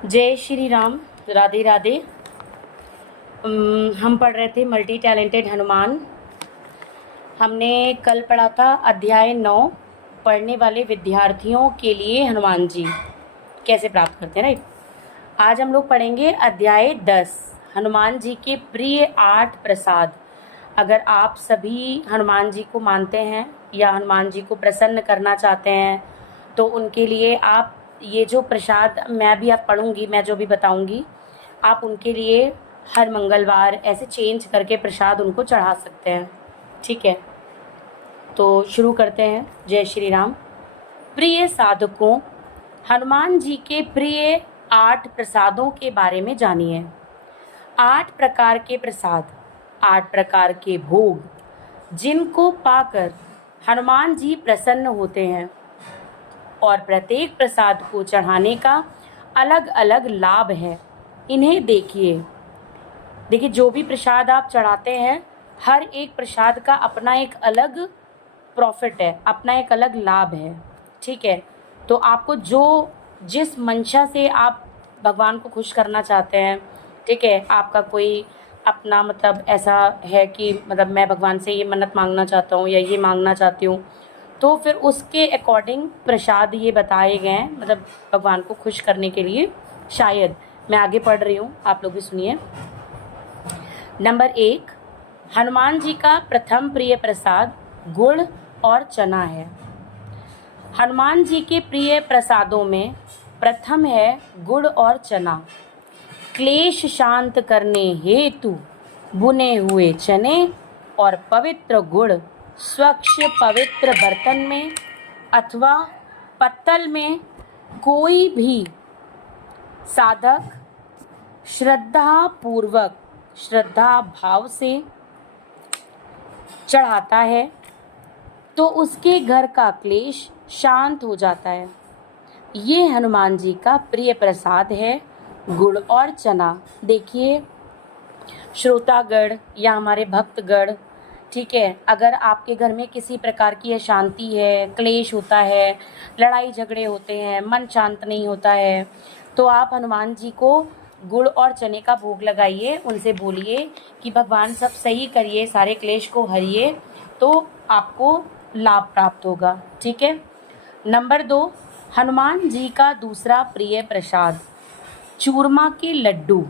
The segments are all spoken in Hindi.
जय श्री राम। राधे राधे। हम पढ़ रहे थे मल्टी टैलेंटेड हनुमान। हमने कल पढ़ा था अध्याय 9, पढ़ने वाले विद्यार्थियों के लिए हनुमान जी कैसे प्राप्त करते हैं, राइट। आज हम लोग पढ़ेंगे अध्याय 10, हनुमान जी के प्रिय 8 प्रसाद। अगर आप सभी हनुमान जी को मानते हैं या हनुमान जी को प्रसन्न करना चाहते हैं तो उनके लिए आप ये जो प्रसाद मैं भी आप पढ़ूंगी, मैं जो भी बताऊंगी, आप उनके लिए हर मंगलवार ऐसे चेंज करके प्रसाद उनको चढ़ा सकते हैं, ठीक है। तो शुरू करते हैं। जय श्री राम। प्रिय साधकों, हनुमान जी के प्रिय 8 प्रसादों के बारे में जानिए। 8 प्रकार के प्रसाद, 8 प्रकार के भोग, जिनको पाकर हनुमान जी प्रसन्न होते हैं और प्रत्येक प्रसाद को चढ़ाने का अलग अलग लाभ है। इन्हें देखिए। जो भी प्रसाद आप चढ़ाते हैं, हर एक प्रसाद का अपना एक अलग प्रॉफिट है, अपना एक अलग लाभ है, ठीक है। तो आपको जिस मंशा से आप भगवान को खुश करना चाहते हैं, ठीक है, आपका कोई अपना ऐसा है कि मैं भगवान से ये मन्नत मांगना चाहता हूँ या ये मांगना चाहती हूँ, तो फिर उसके अकॉर्डिंग प्रसाद ये बताए गए हैं, भगवान को खुश करने के लिए। शायद मैं आगे पढ़ रही हूँ, आप लोग भी सुनिए। नंबर 1, हनुमान जी का प्रथम प्रिय प्रसाद गुड़ और चना है। हनुमान जी के प्रिय प्रसादों में प्रथम है गुड़ और चना। क्लेश शांत करने हेतु भुने हुए चने और पवित्र गुड़ स्वच्छ पवित्र बर्तन में अथवा पत्तल में कोई भी साधक श्रद्धा भाव से चढ़ाता है तो उसके घर का क्लेश शांत हो जाता है। ये हनुमान जी का प्रिय प्रसाद है, गुड़ और चना। देखिए श्रोतागण या हमारे भक्तगण, ठीक है, अगर आपके घर में किसी प्रकार की अशांति है, क्लेश होता है, लड़ाई झगड़े होते हैं, मन शांत नहीं होता है, तो आप हनुमान जी को गुड़ और चने का भोग लगाइए। उनसे बोलिए कि भगवान सब सही करिए, सारे क्लेश को हरिए, तो आपको लाभ प्राप्त होगा, ठीक है। नंबर 2, हनुमान जी का दूसरा प्रिय प्रसाद चूरमा के लड्डू।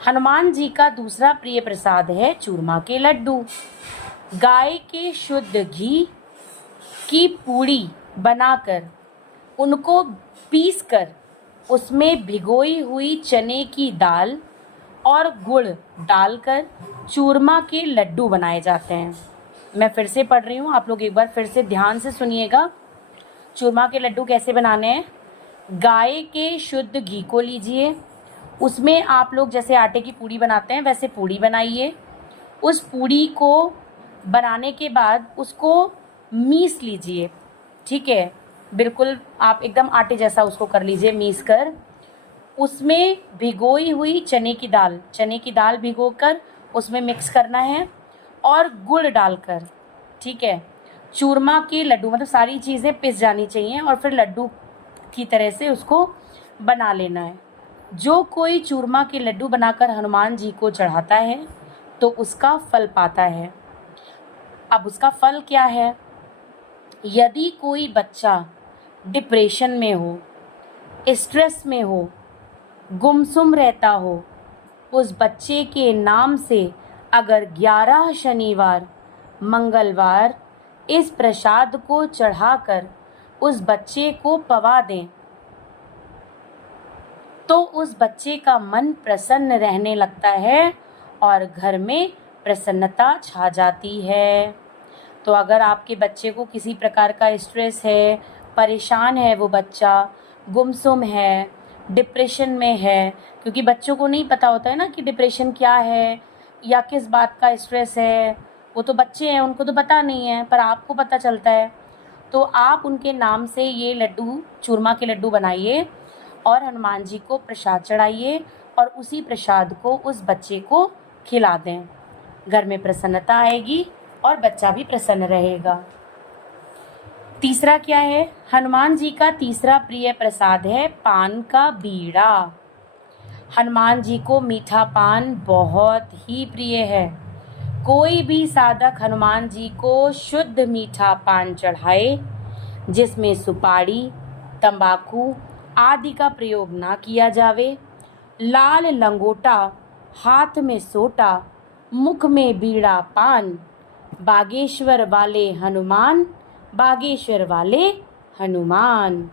हनुमान जी का दूसरा प्रिय प्रसाद है चूरमा के लड्डू। गाय के शुद्ध घी की पूड़ी बनाकर उनको पीसकर उसमें भिगोई हुई चने की दाल और गुड़ डालकर चूरमा के लड्डू बनाए जाते हैं। मैं फिर से पढ़ रही हूँ, आप लोग एक बार फिर से ध्यान से सुनिएगा। चूरमा के लड्डू कैसे बनाने हैं? गाय के शुद्ध घी को लीजिए, उसमें आप लोग जैसे आटे की पूड़ी बनाते हैं वैसे पूड़ी बनाइए। उस पूड़ी को बनाने के बाद उसको मीस लीजिए, ठीक है, बिल्कुल आप एकदम आटे जैसा उसको कर लीजिए मीस कर। उसमें भिगोई हुई चने की दाल भिगोकर उसमें मिक्स करना है और गुड़ डालकर, ठीक है, चूरमा के लड्डू सारी चीज़ें पिस जानी चाहिए और फिर लड्डू की तरह से उसको बना लेना है। जो कोई चूरमा के लड्डू बनाकर हनुमान जी को चढ़ाता है तो उसका फल पाता है। अब उसका फल क्या है? यदि कोई बच्चा डिप्रेशन में हो, स्ट्रेस में हो, गुमसुम रहता हो, उस बच्चे के नाम से अगर 11 शनिवार मंगलवार इस प्रसाद को चढ़ाकर उस बच्चे को पवा दें तो उस बच्चे का मन प्रसन्न रहने लगता है और घर में प्रसन्नता छा जाती है। तो अगर आपके बच्चे को किसी प्रकार का स्ट्रेस है, परेशान है, वो बच्चा गुमसुम है, डिप्रेशन में है, क्योंकि बच्चों को नहीं पता होता है ना कि डिप्रेशन क्या है या किस बात का स्ट्रेस है, वो तो बच्चे हैं, उनको तो पता नहीं है, पर आपको पता चलता है। तो आप उनके नाम से ये लड्डू, चूरमा के लड्डू बनाइए और हनुमान जी को प्रसाद चढ़ाइए और उसी प्रसाद को उस बच्चे को खिला दें। घर में प्रसन्नता आएगी और बच्चा भी प्रसन्न रहेगा। तीसरा क्या है? हनुमान जी का तीसरा प्रिय प्रसाद है पान का बीड़ा। हनुमान जी को मीठा पान बहुत ही प्रिय है। कोई भी साधक हनुमान जी को शुद्ध मीठा पान चढ़ाए, जिसमें सुपारी, तंबाकू आदि का प्रयोग ना किया जावे, लाल लंगोटा, हाथ में सोटा, मुख में बीड़ा पान, बागेश्वर वाले हनुमान, बागेश्वर वाले हनुमान।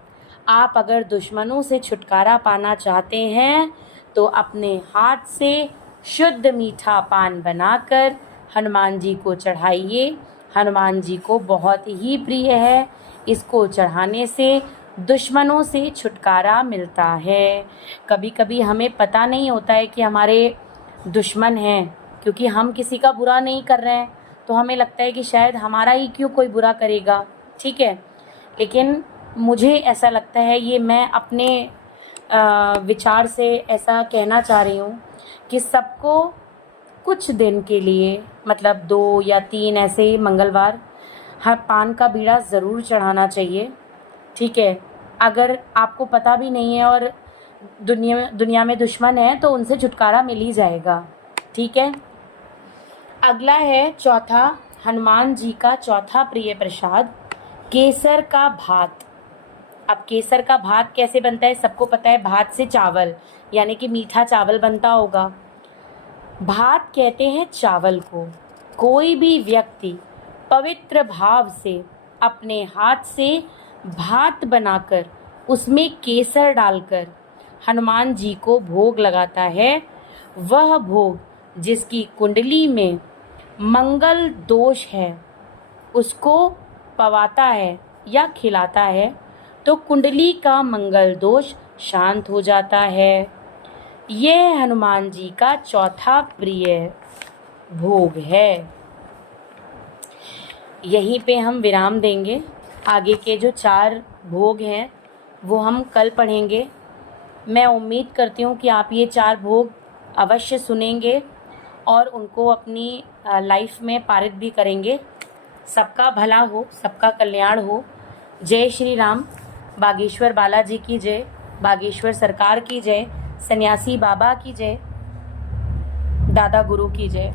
आप अगर दुश्मनों से छुटकारा पाना चाहते हैं तो अपने हाथ से शुद्ध मीठा पान बनाकर हनुमान जी को चढ़ाइए। हनुमान जी को बहुत ही प्रिय है। इसको चढ़ाने से दुश्मनों से छुटकारा मिलता है। कभी कभी हमें पता नहीं होता है कि हमारे दुश्मन हैं, क्योंकि हम किसी का बुरा नहीं कर रहे हैं तो हमें लगता है कि शायद हमारा ही क्यों कोई बुरा करेगा, ठीक है। लेकिन मुझे ऐसा लगता है, ये मैं अपने विचार से ऐसा कहना चाह रही हूँ कि सबको कुछ दिन के लिए, मतलब 2 या 3 ऐसे ही मंगलवार हर पान का बीड़ा ज़रूर चढ़ाना चाहिए, ठीक है। अगर आपको पता भी नहीं है और दुनिया में दुश्मन है तो उनसे छुटकारा मिल ही जाएगा, ठीक है। अगला है चौथा, हनुमान जी का चौथा प्रिय प्रसाद केसर का भात। अब केसर का भात कैसे बनता है? सबको पता है, भात से चावल, यानी कि मीठा चावल बनता होगा। भात कहते हैं चावल को। कोई भी व्यक्ति पवित्र भाव से अपने हाथ से भात बनाकर उसमें केसर डालकर हनुमान जी को भोग लगाता है, वह भोग जिसकी कुंडली में मंगल दोष है उसको पवाता है या खिलाता है तो कुंडली का मंगल दोष शांत हो जाता है। यह हनुमान जी का चौथा प्रिय भोग है। यहीं पे हम विराम देंगे। आगे के जो 4 भोग हैं वो हम कल पढ़ेंगे। मैं उम्मीद करती हूँ कि आप ये 4 भोग अवश्य सुनेंगे और उनको अपनी लाइफ में पारित भी करेंगे। सबका भला हो, सबका कल्याण हो। जय श्री राम। बागेश्वर बालाजी की जय, बागेश्वर सरकार की जय, सन्यासी बाबा की जय, दादा गुरु की जय।